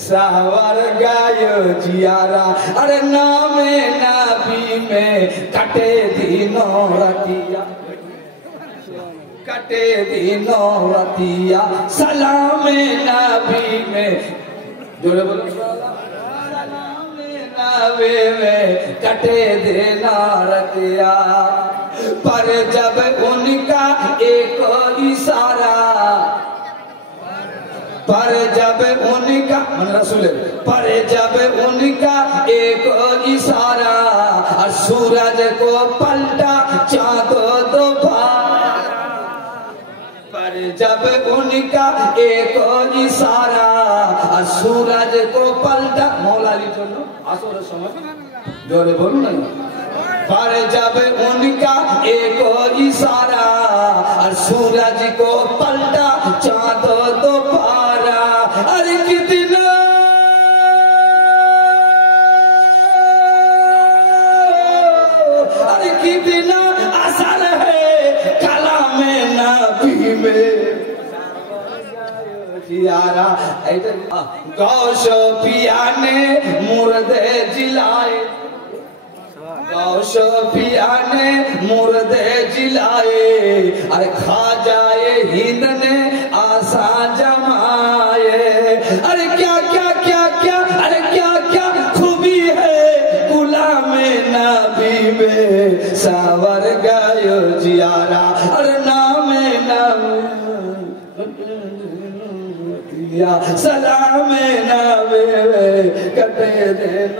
सावर गायो जियारा अरे नामे नबी में कटे दिनों रतिया कटे दिनों रतिया सलामे नबी में जोड़े बोलो सलामे नबी में कटे दिनों रतिया पर जब उनका एक इशारा पर जब उनका रसूल पर जब उनका एक इशारा और सूरज को पलटा चाँद दोबारा पर जब उनका एक इशारा और सूरज को पलटा मौलाली चलो आसो समझ जोरे बोलो ना पर जब उनका एक इशारा और सूरज को पलटा चाँद दोबारा अरे कितना असर है कलामे नबी में जियारा गौश पिया ने मुर्दे जिलाए गौश पिया ने मुर्दे जिलाए अरे खा जाए हिंद ने आशा जमाए अरे क्या क्या क्या क्या अरे क्या क्या खूबी है गुलामे नबी में सावर गायो जियारा अरे नामे नबी सलामे नबी कटे दिन